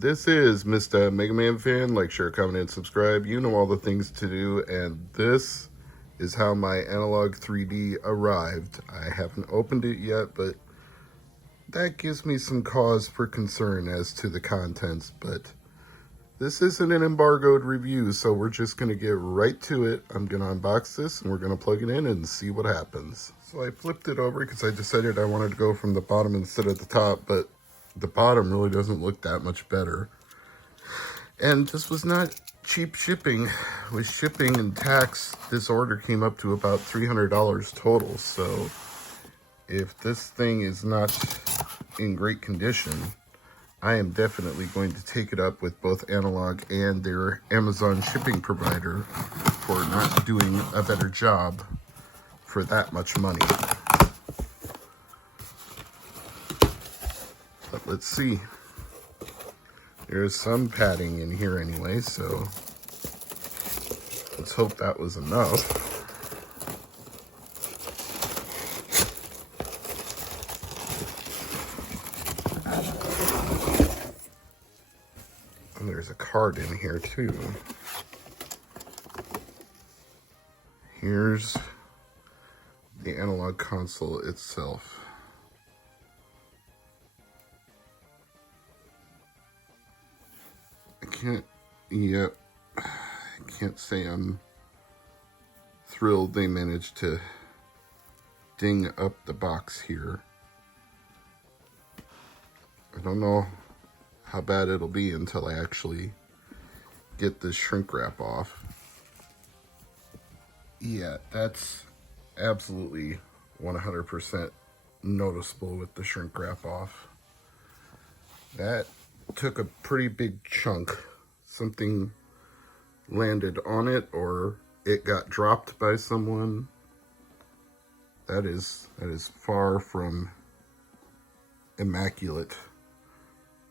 This is Mr. MegaManFan. Like, share, comment, and subscribe. You know all the things to do, and this is how my Analogue 3D arrived. I haven't opened it yet, but that gives me some cause for concern as to the contents, but this isn't an embargoed review, so we're just going to get right to it. I'm going to unbox this, and we're going to plug it in and see what happens. So I flipped it over because I decided I wanted to go from the bottom instead of the top, but the bottom really doesn't look that much better. And this was not cheap shipping. With shipping and tax, this order came up to about $300 total. So if this thing is not in great condition, I am definitely going to take it up with both Analogue and their Amazon shipping provider for not doing a better job for that much money. But let's see. There's some padding in here anyway, so let's hope that was enough. And there's a card in here too. Here's the Analogue console itself. I can't say I'm thrilled they managed to ding up the box here. I don't know how bad it'll be until I actually get this shrink wrap off. Yeah, that's absolutely 100% noticeable with the shrink wrap off. That took a pretty big chunk. Something landed on it or it got dropped by someone. That is far from immaculate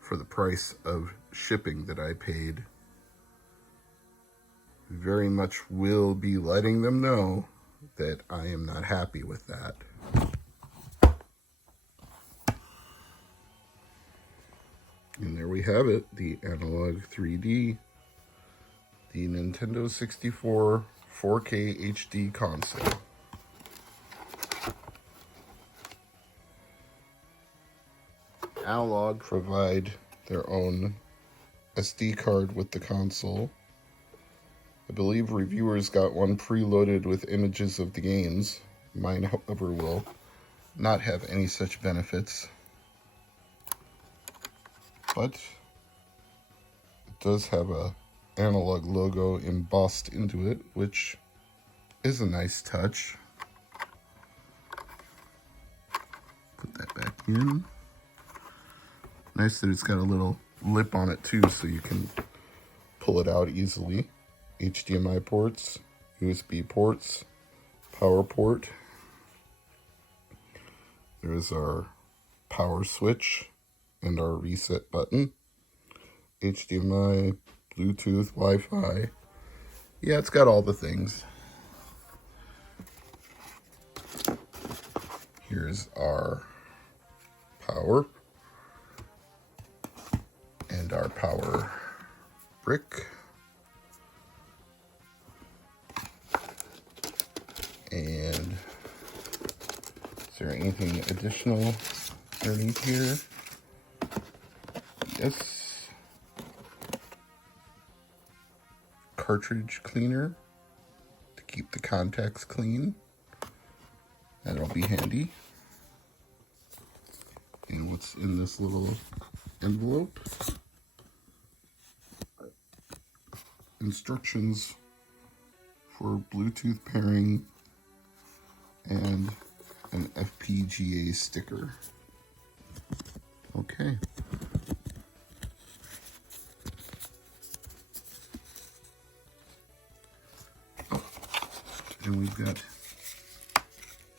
for the price of shipping that I paid. Very much will be letting them know that I am not happy with that. And there we have it, the Analogue 3D, the Nintendo 64 4K HD console. Analogue provide their own SD card with the console. I believe reviewers got one preloaded with images of the games. Mine, however, will not have any such benefits. But it does have a Analogue logo embossed into it, which is a nice touch. Put that back in. Nice that it's got a little lip on it too, so you can pull it out easily. HDMI ports, USB ports, power port. There's our power switch and our reset button. HDMI, Bluetooth, Wi-Fi. Yeah, it's got all the things. Here's our power and our power brick. And is there anything additional underneath here? Yes. Cartridge cleaner to keep the contacts clean. That'll be handy. And what's in this little envelope? Instructions for Bluetooth pairing and an FPGA sticker. Okay. And we've got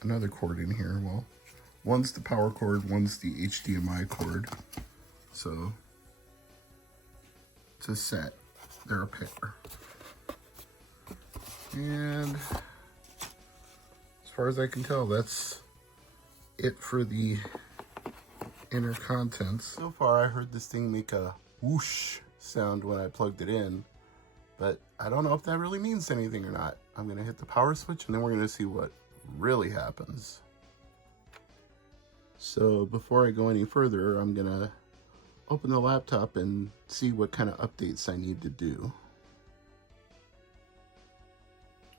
another cord in here. Well, one's the power cord, one's the HDMI cord. So it's a set. They're a pair. And as far as I can tell, that's it for the inner contents. So far, I heard this thing make a whoosh sound when I plugged it in, but I don't know if that really means anything or not. I'm going to hit the power switch and then we're going to see what really happens. So before I go any further, I'm going to open the laptop and see what kind of updates I need to do.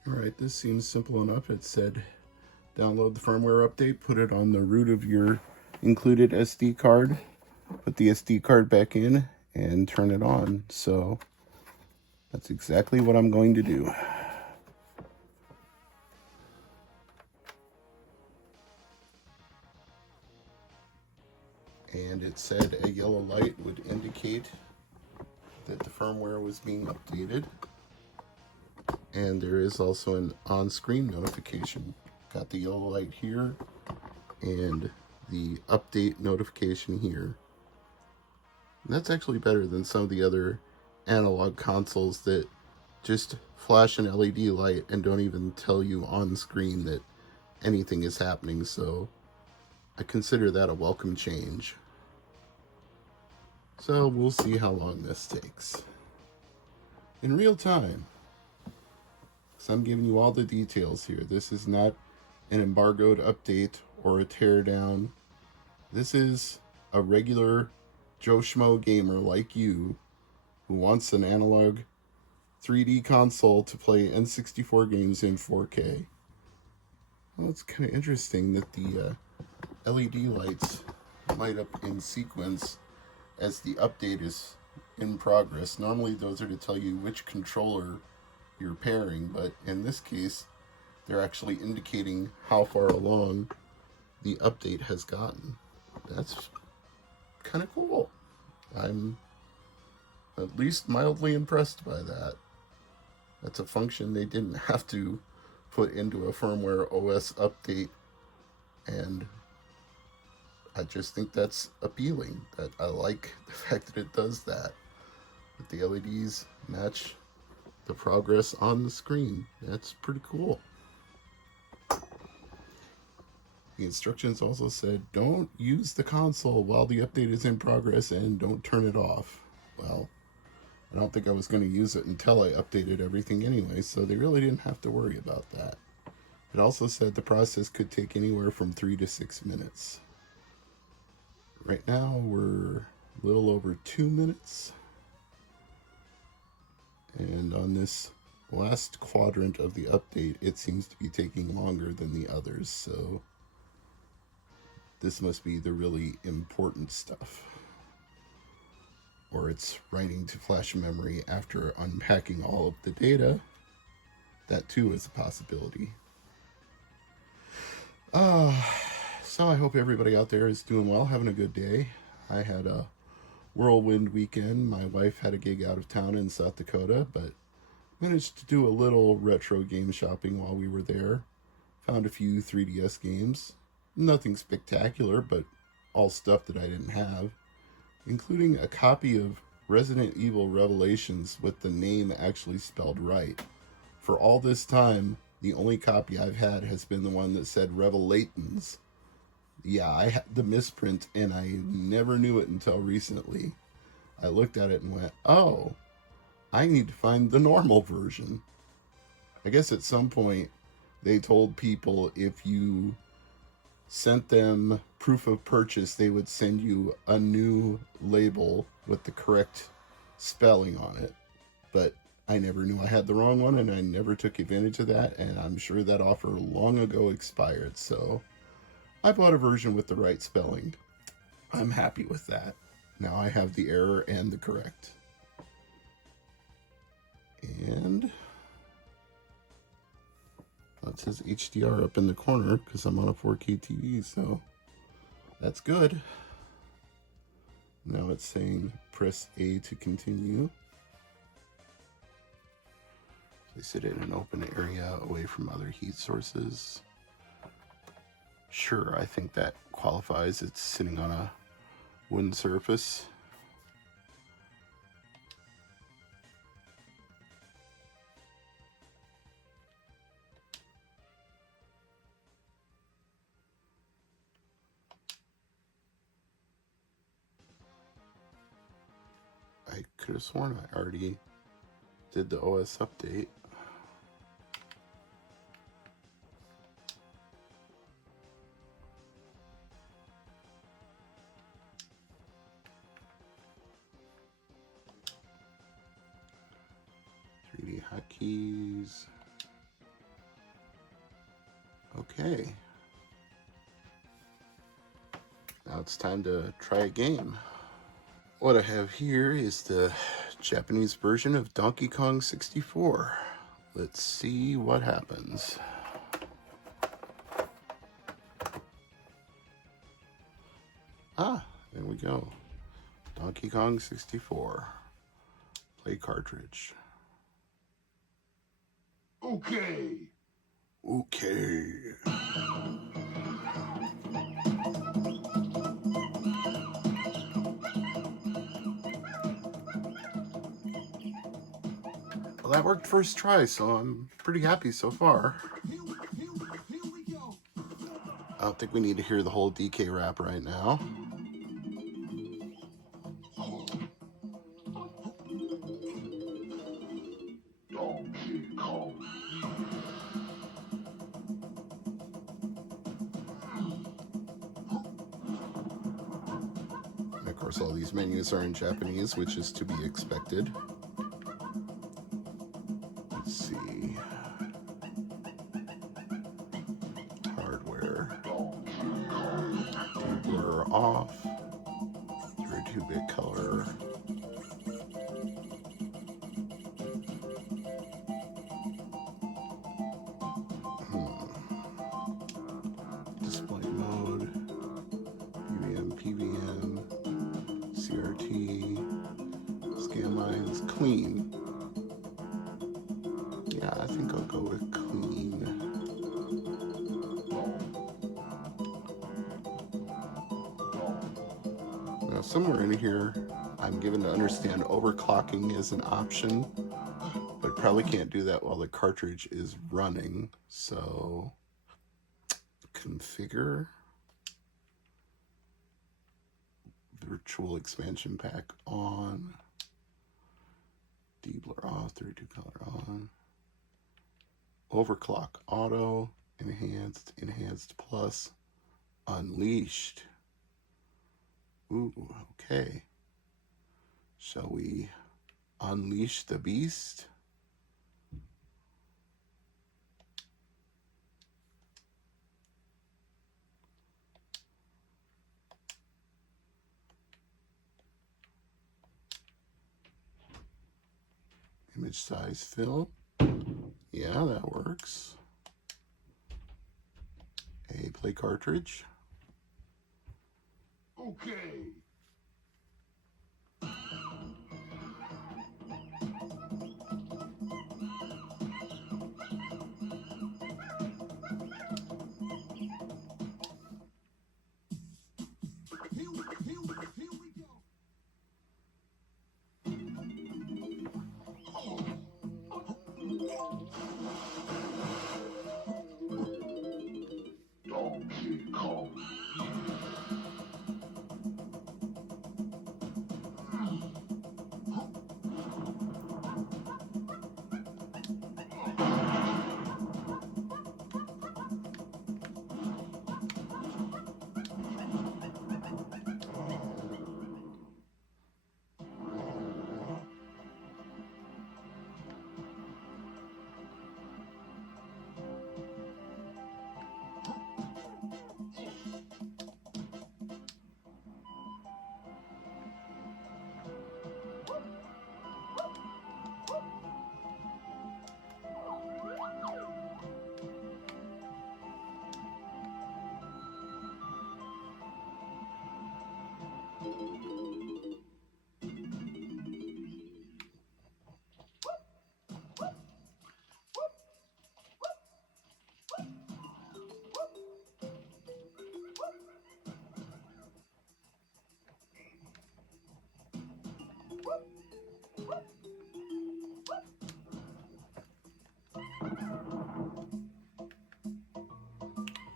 Alright, this seems simple enough. It said download the firmware update, put it on the root of your included SD card, put the SD card back in, and turn it on. So that's exactly what I'm going to do. And it said a yellow light would indicate that the firmware was being updated. And there is also an on-screen notification. Got the yellow light here and the update notification here. And that's actually better than some of the other analog consoles that just flash an LED light and don't even tell you on screen that anything is happening. So I consider that a welcome change. So we'll see how long this takes. In real time. So I'm giving you all the details here. This is not an embargoed update or a teardown. This is a regular Joe Schmo gamer like you who wants an analog 3D console to play N64 games in 4K. Well, it's kind of interesting that the LED lights light up in sequence as the update is in progress. Normally those are to tell you which controller you're pairing, but in this case they're actually indicating how far along the update has gotten. That's kind of cool. I'm at least mildly impressed by that. That's a function they didn't have to put into a firmware OS update, and I just think that's appealing. That I like the fact that it does that. That the LEDs match the progress on the screen. That's pretty cool. The instructions also said don't use the console while the update is in progress and don't turn it off. Well, I don't think I was going to use it until I updated everything anyway, so they really didn't have to worry about that. It also said the process could take anywhere from 3 to 6 minutes. Right now we're a little over 2 minutes. And on this last quadrant of the update, it seems to be taking longer than the others, so this must be the really important stuff. Or it's writing to flash memory after unpacking all of the data. That too is a possibility. So I hope everybody out there is doing well, having a good day. I had a whirlwind weekend. My wife had a gig out of town in South Dakota, but managed to do a little retro game shopping while we were there. Found a few 3DS games. Nothing spectacular, but all stuff that I didn't have, including a copy of Resident Evil Revelations with the name actually spelled right. For all this time, the only copy I've had has been the one that said Revelatons. Yeah, I had the misprint and I never knew it until recently. I looked at it and went, oh, I need to find the normal version. I guess at some point they told people if you sent them proof of purchase, they would send you a new label with the correct spelling on it. But I never knew I had the wrong one, and I never took advantage of that, and I'm sure that offer long ago expired, so I bought a version with the right spelling. I'm happy with that. Now I have the error and the correct. And it says HDR up in the corner because I'm on a 4K TV, so that's good. Now it's saying press A to continue. Place it in an open area away from other heat sources. Sure, I think that qualifies. It's sitting on a wooden surface. I could have sworn I already did the OS update. Hotkeys. Okay. Now it's time to try a game. What I have here is the Japanese version of Donkey Kong 64. Let's see what happens. Ah, there we go. Donkey Kong 64. Play cartridge. Okay. Okay. Well, that worked first try, so I'm pretty happy so far. I don't think we need to hear the whole DK rap right now. Donkey Kong. And of course, all these menus are in Japanese, which is to be expected. Let's see. Hardware. Blur off. 32-bit color. Display mode. PVM, CRT, scan lines, clean. Yeah, I think I'll go with clean. Now, somewhere in here, I'm given to understand overclocking is an option, but probably can't do that while the cartridge is running. So, configure. Virtual expansion pack on. Deblur off, 32 color on. Overclock auto, enhanced plus, unleashed. Ooh, okay. Shall we unleash the beast? Image size fill. Yeah, that works. A play cartridge. Okay. Here we go. Donkey Kong.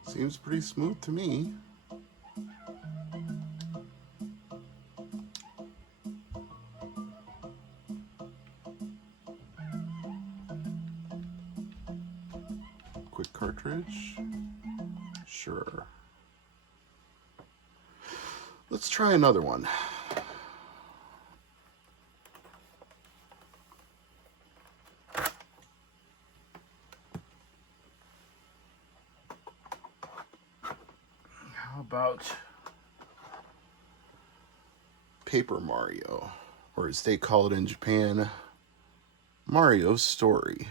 Seems pretty smooth to me. quick cartridge. Sure. Let's try another one. How about Paper Mario, or as they call it in Japan, Mario's Story.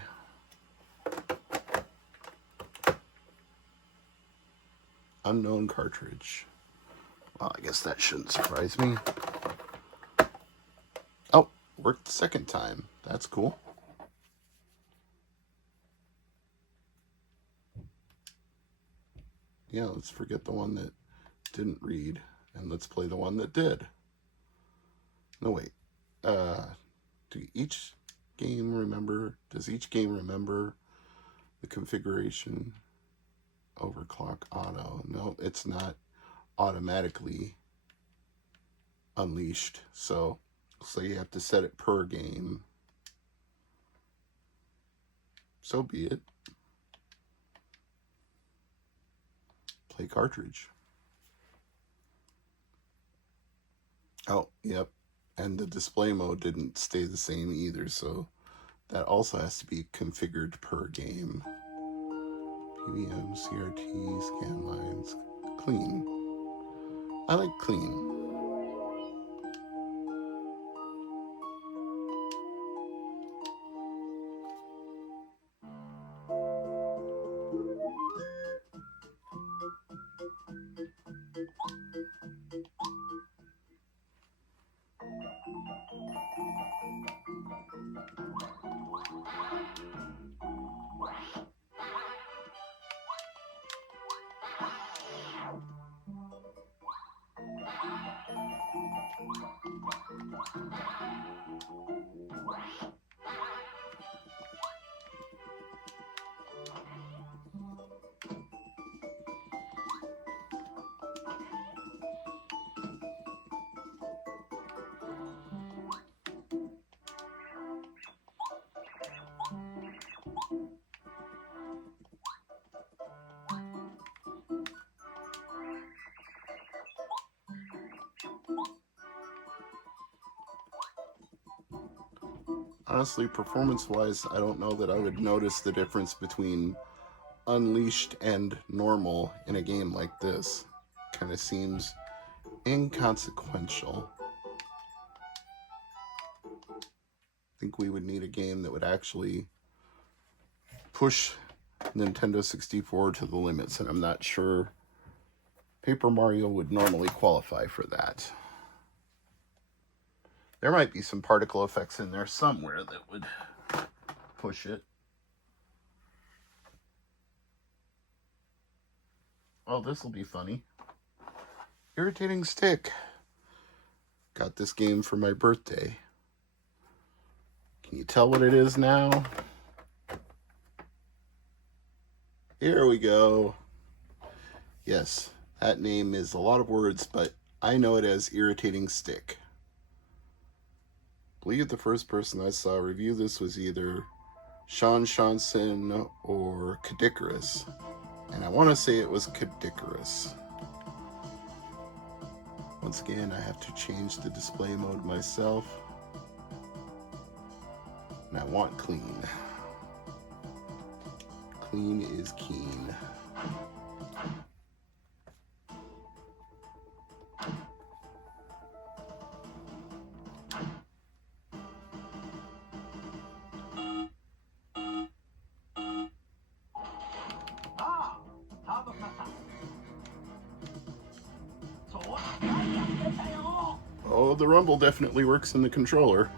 Unknown cartridge. Well, I guess that shouldn't surprise me. Oh, worked the second time. That's cool. Yeah, let's forget the one that didn't read, and let's play the one that did. No, wait. Does each game remember the configuration? Overclock auto. No, it's not automatically unleashed. So you have to set it per game. So be it. Play cartridge. Oh, yep. And the display mode didn't stay the same either, so that also has to be configured per game. PVM, CRT, scan lines, clean. I like clean. Honestly, performance-wise, I don't know that I would notice the difference between unleashed and normal in a game like this. Kind of seems inconsequential. I think we would need a game that would actually push Nintendo 64 to the limits, and I'm not sure Paper Mario would normally qualify for that. There might be some particle effects in there somewhere that would push it. Oh, this will be funny. Irritating Stick. Got this game for my birthday. Can you tell what it is now? Here we go. Yes, that name is a lot of words, but I know it as Irritating Stick. I believe the first person I saw review this was either Sean Shanson or Kadikarus. And I want to say it was Kadikarus. Once again, I have to change the display mode myself. And I want clean. Clean is keen. Oh, the rumble definitely works in the controller.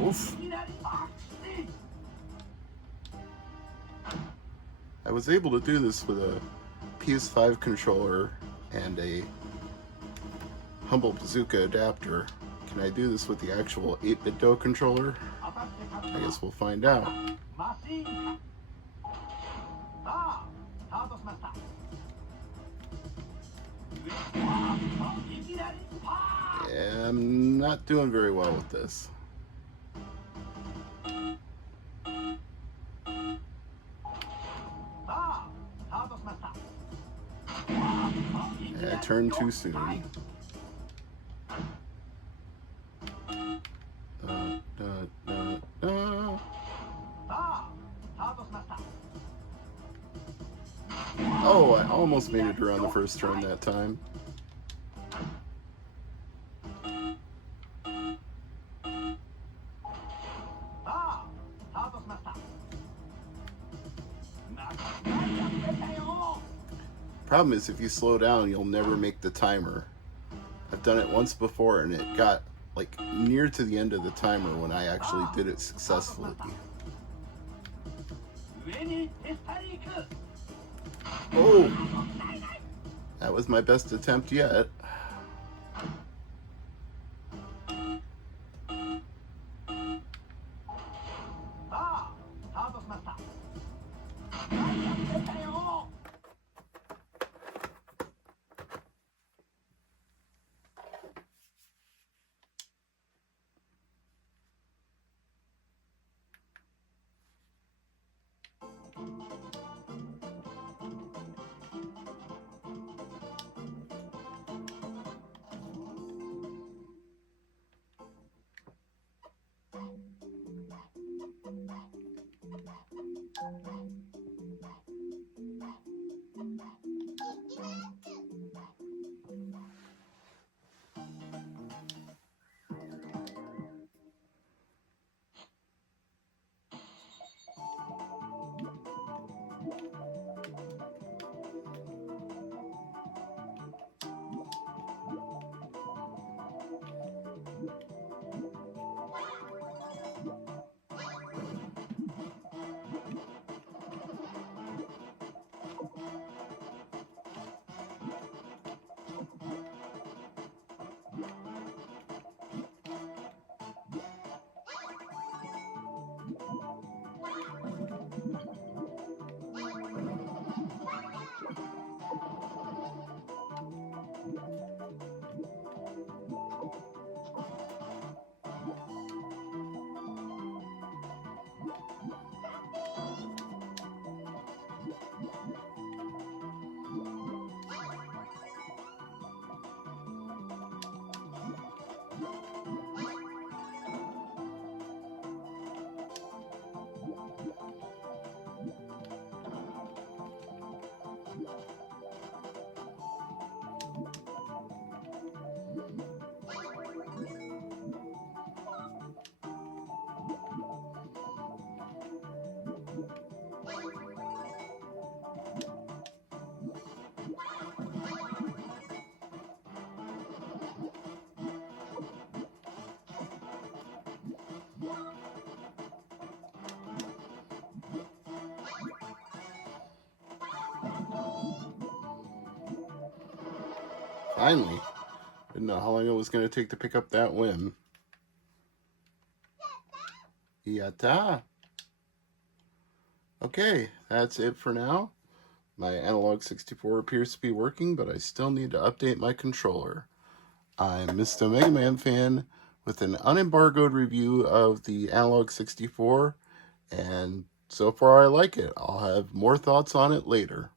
Oof. I was able to do this with a PS5 controller and a Humble Bazooka adapter. Can I do this with the actual 8-bit Do controller? I guess we'll find out. Yeah, I'm not doing very well with this. I turned too soon. Oh, I almost made it around the first turn that time. Problem is, if you slow down, you'll never make the timer. I've done it once before, and it got like near to the end of the timer when I actually did it successfully. Oh, that was my best attempt yet. Finally. Didn't know how long it was going to take to pick up that win. Yatta! Okay, that's it for now. My Analogue 64 appears to be working, but I still need to update my controller. I'm Mr. MegaManFan with an unembargoed review of the Analogue 64, and so far I like it. I'll have more thoughts on it later.